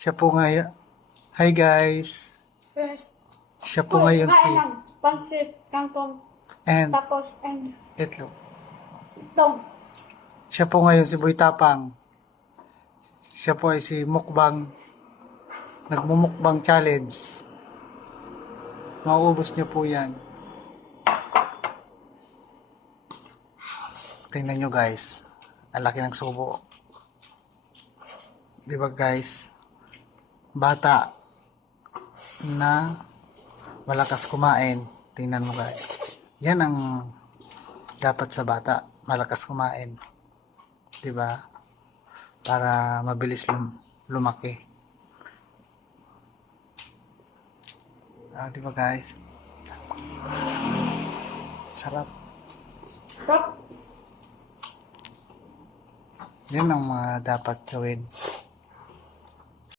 Siya po ngayon. Hi guys. First, Siya po ngayon si kain ng pansit, kangkong, and tapos, and itlog. tong. Siya po ngayon si Boy Tapang. Siya po ay si Mukbang. Nagmumukbang challenge. Mauubos niyo po yan. Tingnan nyo guys. Ang laki ng subo. Diba guys? Bata na malakas kumain. Tingnan mo guys. Yan ang dapat sa bata. Malakas kumain. Diba? Para mabilis lumaki. Diba guys? Sarap. Pop. Yan ang mga dapat gawin.